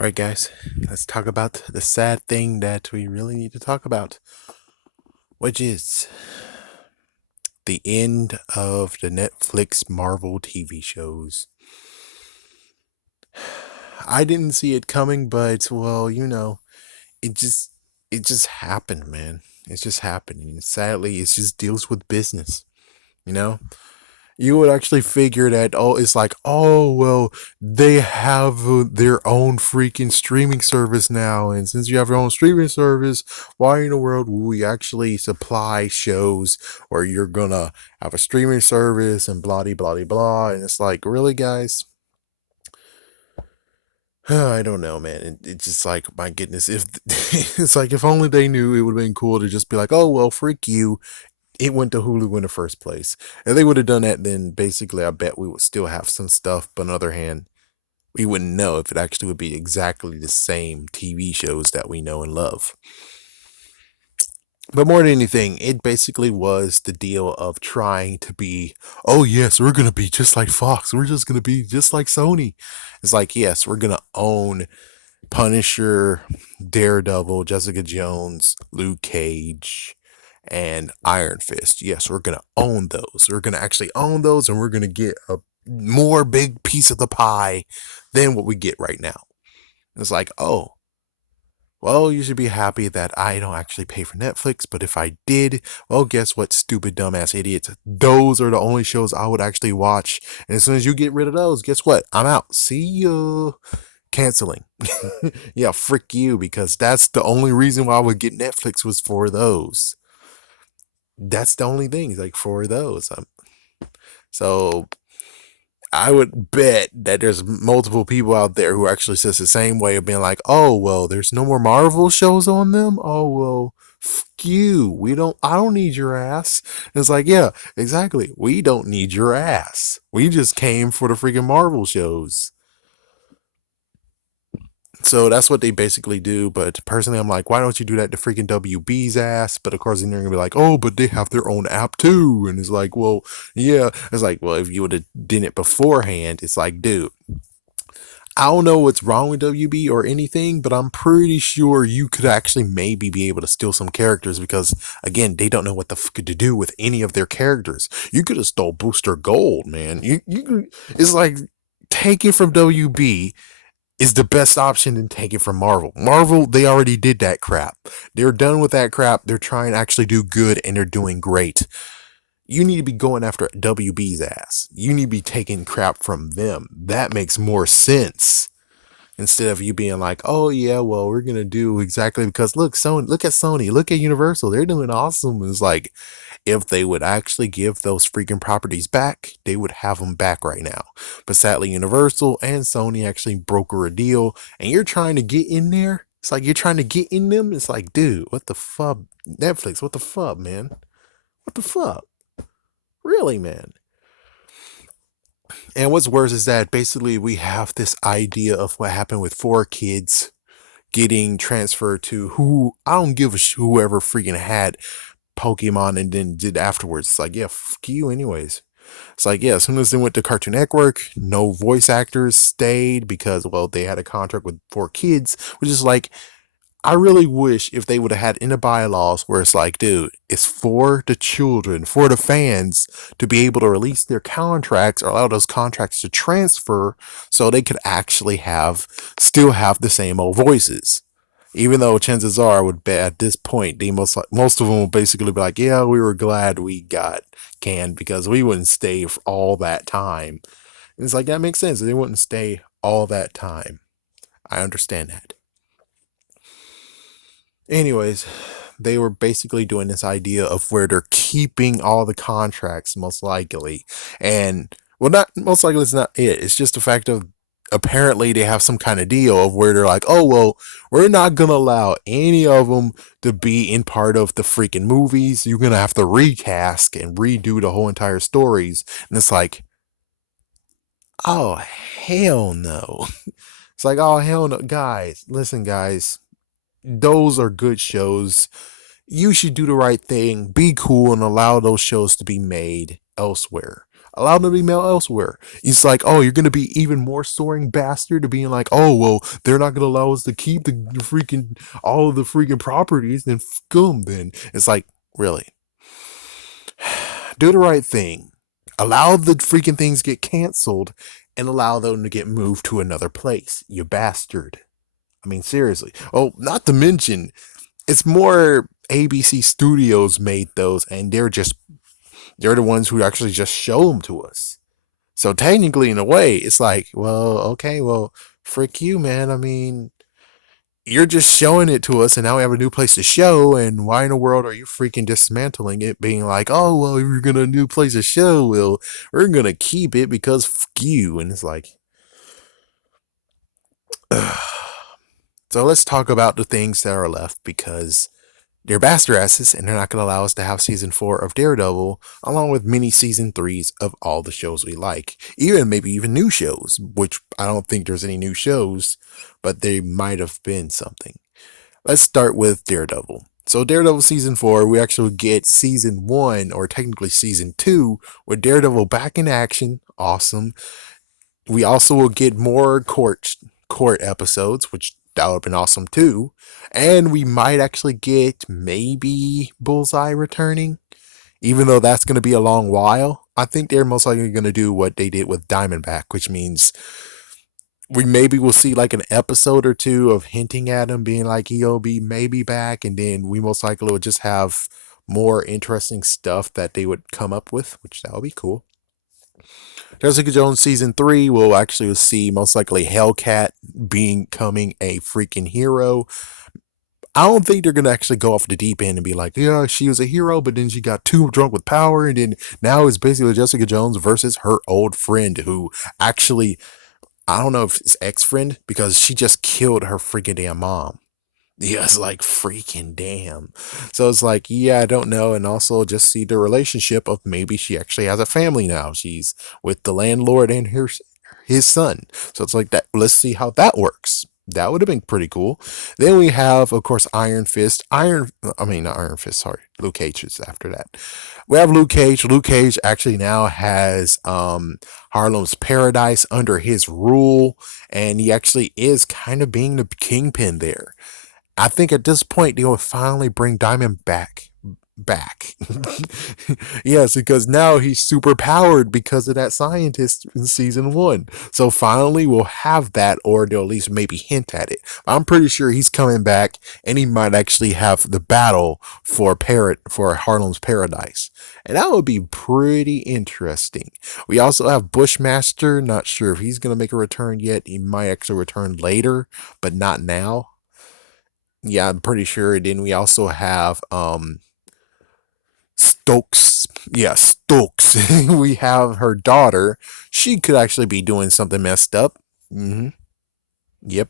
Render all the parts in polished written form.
All right, guys, let's talk about the sad thing that we really need to talk about, which is the end of the Netflix Marvel TV shows. I didn't see it coming, but well, it just it just happened, man. It's just happening. Sadly, it just deals with business, you know? You would actually figure that, oh, it's like, oh, well, they have their own freaking streaming service now. And since you have your own streaming service, why in the world will we actually supply shows where you're gonna have a streaming service and blah, blah, blah, blah. And it's like, really, guys? I don't know, man. It's just like, my goodness, if it's like, if only they knew, it would have been cool to just be like, oh, well, freak you, it went to Hulu in the first place. If they would have done that, then basically I bet we would still have some stuff. But on the other hand, we wouldn't know if it actually would be exactly the same TV shows that we know and love. But more than anything, it basically was the deal of trying to be, oh, yes, we're going to be just like Fox. We're just going to be just like Sony. It's like, yes, we're going to own Punisher, Daredevil, Jessica Jones, Luke Cage, and Iron Fist. Yes, we're gonna own those. We're gonna actually own those, and we're gonna get a more big piece of the pie than what we get right now. It's like, oh, well, you should be happy that I don't actually pay for Netflix, but if I did, well, guess what, stupid dumbass idiots? Those are the only shows I would actually watch. And as soon as you get rid of those, guess what? I'm out. See you. Canceling. Yeah, frick you, because that's the only reason why I would get Netflix was for those. That's the only thing, like for those. So I would bet that there's multiple people out there who actually says the same way of being like, oh well, there's no more Marvel shows on them. Oh well, fuck you. I don't need your ass. And it's like, yeah, exactly. We don't need your ass. We just came for the freaking Marvel shows. So that's what they basically do. But personally, I'm like, why don't you do that to freaking WB's ass? But of course, then they're gonna be like, oh, but they have their own app too. And it's like, well, yeah. It's like, well, if you would have done it beforehand, it's like, dude, I don't know what's wrong with WB or anything, but I'm pretty sure you could actually maybe be able to steal some characters because, again, they don't know what the fuck to do with any of their characters. You could have stole Booster Gold, man. It's like taking from WB is the best option than take it from Marvel. Marvel, they already did that crap. They're done with that crap. They're trying to actually do good and they're doing great. You need to be going after WB's ass. You need to be taking crap from them. That makes more sense. Instead of you being like, oh yeah, well, we're gonna do exactly because look, Sony, look at Sony, look at Universal, they're doing awesome. It's like if they would actually give those freaking properties back, they would have them back right now. But sadly, Universal and Sony actually broker a deal, and you're trying to get in there. It's like you're trying to get in them. It's like, dude, what the fuck? Netflix, what the fuck, man? What the fuck? Really, man? And what's worse is that basically we have this idea of what happened with 4Kids getting transferred to who I don't give a whoever freaking had Pokemon and then did afterwards. It's like, yeah, fuck you, anyways. It's like, yeah, as soon as they went to Cartoon Network, no voice actors stayed because, well, they had a contract with 4Kids, which is like, I really wish if they would have had in the bylaws where it's like, dude, it's for the children, for the fans to be able to release their contracts or allow those contracts to transfer so they could actually still have the same old voices. Even though chances are, I would bet at this point, most of them will basically be like, "Yeah, we were glad we got canned because we wouldn't stay for all that time." And it's like that makes sense. They wouldn't stay all that time. I understand that. Anyways, they were basically doing this idea of where they're keeping all the contracts most likely, and well, not most likely. It's not it. It's just the fact of apparently they have some kind of deal of where they're like, oh well, we're not gonna allow any of them to be in part of the freaking movies. You're gonna have to recast and redo the whole entire stories, and it's like, oh hell no. It's like, oh hell no, guys. Listen, guys, those are good shows. You should do the right thing, be cool, and allow those shows to be made elsewhere. Allow them to be male elsewhere. It's like, oh, you're gonna be even more soaring bastard to being like, oh well, they're not gonna allow us to keep the freaking all of the freaking properties, then scum. Then it's like, really, do the right thing. Allow the freaking things get canceled, and allow them to get moved to another place. You bastard. I mean, seriously. Oh, not to mention, it's more ABC Studios made those, and they're the ones who actually just show them to us. So technically, in a way, it's like, well, okay, well, frick you, man. I mean, you're just showing it to us, and now we have a new place to show. And why in the world are you freaking dismantling it, being like, oh, well, if you're gonna a new place to show, well, we're gonna keep it because fuck you. And it's like, so let's talk about the things that are left because they're bastard asses, and they're not going to allow us to have season 4 of Daredevil, along with mini season 3s of all the shows we like. Even maybe even new shows, which I don't think there's any new shows, but they might have been something. Let's start with Daredevil. So Daredevil season 4, we actually get season 1, or technically season 2, with Daredevil back in action. Awesome. We also will get more court episodes, which that would have been awesome too. And we might actually get maybe Bullseye returning, even though that's going to be a long while. I think they're most likely going to do what they did with Diamondback, which means we maybe will see like an episode or two of hinting at him being like he'll be maybe back, and then we most likely would just have more interesting stuff that they would come up with, which that would be cool. Jessica Jones season 3 will actually see most likely Hellcat becoming a freaking hero. I don't think they're gonna actually go off the deep end and be like, yeah, she was a hero, but then she got too drunk with power, and then now it's basically Jessica Jones versus her old friend who actually, I don't know if it's ex-friend, because she just killed her freaking damn mom. Yeah, it's like freaking damn. So it's like, yeah, I don't know. And also just see the relationship of maybe she actually has a family now. She's with the landlord and his son. So it's like that. Let's see how that works. That would have been pretty cool. Then we have, of course, Iron Fist. I mean, not Iron Fist, sorry. Luke Cage is after that. We have Luke Cage. Luke Cage actually now has Harlem's Paradise under his rule, and he actually is kind of being the kingpin there. I think at this point they will finally bring Diamond back. Yes, because now he's super powered because of that scientist in season 1. So finally we'll have that, or they'll at least maybe hint at it. I'm pretty sure he's coming back, and he might actually have the battle for Harlem's Paradise. And that would be pretty interesting. We also have Bushmaster. Not sure if he's gonna make a return yet. He might actually return later, but not now. Yeah, I'm pretty sure. Then we also have Stokes. Yeah, Stokes. We have her daughter. She could actually be doing something messed up. Yep.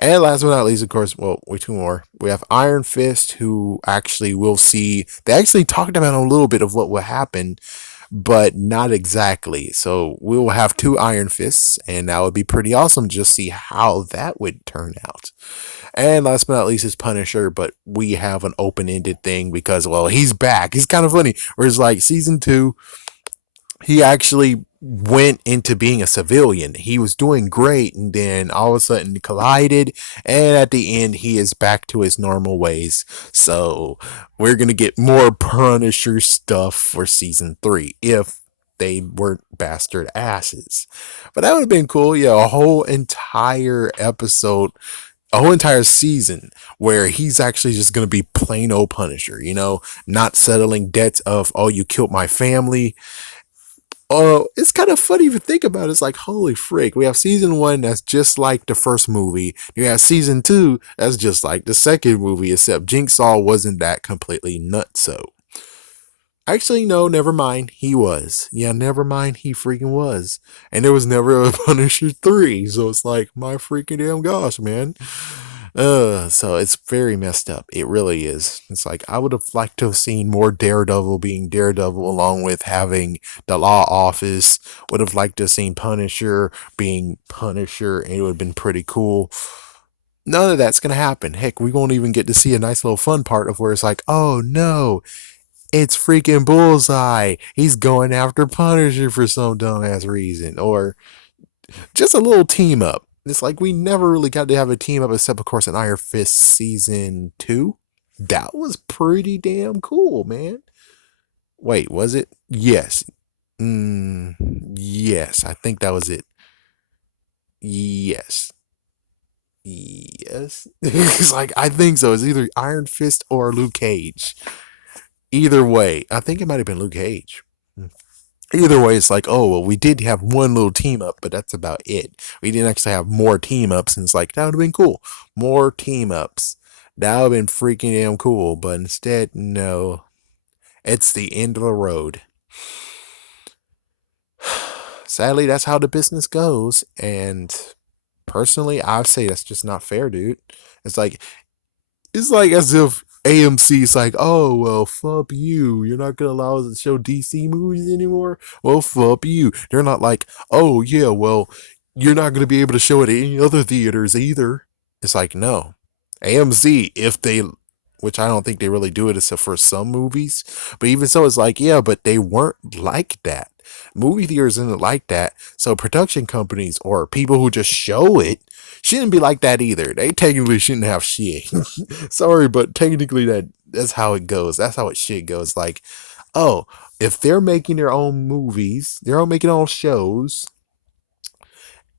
And last but not least, of course, well, we two more. We have Iron Fist, who actually will see. They actually talked about a little bit of what will happen, but not exactly. So we will have two Iron Fists, and that would be pretty awesome to just see how that would turn out. And last but not least is Punisher, but we have an open ended thing because, well, he's back. He's kind of funny. Whereas, like, season 2, he actually went into being a civilian. He was doing great, and then all of a sudden collided, and at the end, he is back to his normal ways. So, we're going to get more Punisher stuff for season 3 if they weren't bastard asses. But that would have been cool. Yeah, a whole entire season where he's actually just going to be plain old Punisher, not settling debts of, oh, you killed my family. Oh, it's kind of funny if you think about it. It's like, holy frick, we have season 1 that's just like the first movie. You have season 2 that's just like the second movie, except Jigsaw wasn't that completely nutso. Actually, no, never mind. He was. Yeah, never mind. He freaking was. And there was never a Punisher 3. So it's like, my freaking damn gosh, man. So it's very messed up. It really is. It's like, I would have liked to have seen more Daredevil being Daredevil, along with having the law office. Would have liked to have seen Punisher being Punisher, and it would have been pretty cool. None of that's going to happen. Heck, we won't even get to see a nice little fun part of where it's like, oh no, It's freaking Bullseye. He's going after Punisher for some dumbass reason. Or just a little team up. It's like we never really got to have a team up except, of course, in Iron Fist season 2. That was pretty damn cool, man. Wait, was it? Yes. Yes, I think that was it. Yes. Yes. It's like, I think so. It's either Iron Fist or Luke Cage. Either way, I think it might have been Luke Cage. Either way, it's like, oh, well, we did have one little team up, but that's about it. We didn't actually have more team ups, and it's like, that would have been cool. More team ups. That would have been freaking damn cool, but instead, no. It's the end of the road. Sadly, that's how the business goes, and personally, I say that's just not fair, dude. It's like, it's like as if AMC is like, oh, well, fuck you. You're not going to allow us to show DC movies anymore? Well, fuck you. They're not like, oh, yeah, well, you're not going to be able to show it at any other theaters either. It's like, no. AMC, if they, which I don't think they really do it except for some movies, but even so, it's like, yeah, but they weren't like that. Movie theaters isn't like that. So production companies or people who just show it shouldn't be like that either. They technically shouldn't have shit. Sorry, but technically that's how it goes. That's how it shit goes. Like, oh, if they're making their own movies, they're all making their own shows,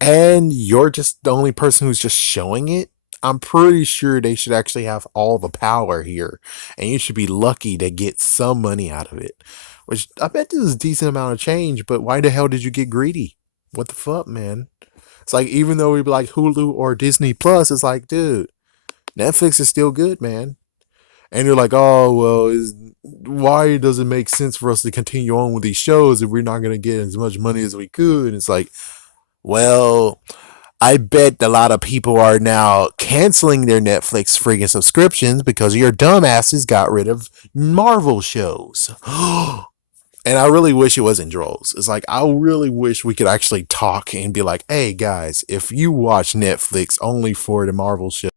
and you're just the only person who's just showing it, I'm pretty sure they should actually have all the power here, and you should be lucky to get some money out of it. Which I bet this is a decent amount of change, but why the hell did you get greedy? What the fuck, man? It's like, even though we'd be like Hulu or Disney Plus, it's like, dude, Netflix is still good, man. And you're like, oh, well, why does it make sense for us to continue on with these shows if we're not going to get as much money as we could? And it's like, well, I bet a lot of people are now canceling their Netflix freaking subscriptions because your dumbasses got rid of Marvel shows. And I really wish it wasn't trolls. It's like, I really wish we could actually talk and be like, hey guys, if you watch Netflix only for the Marvel show,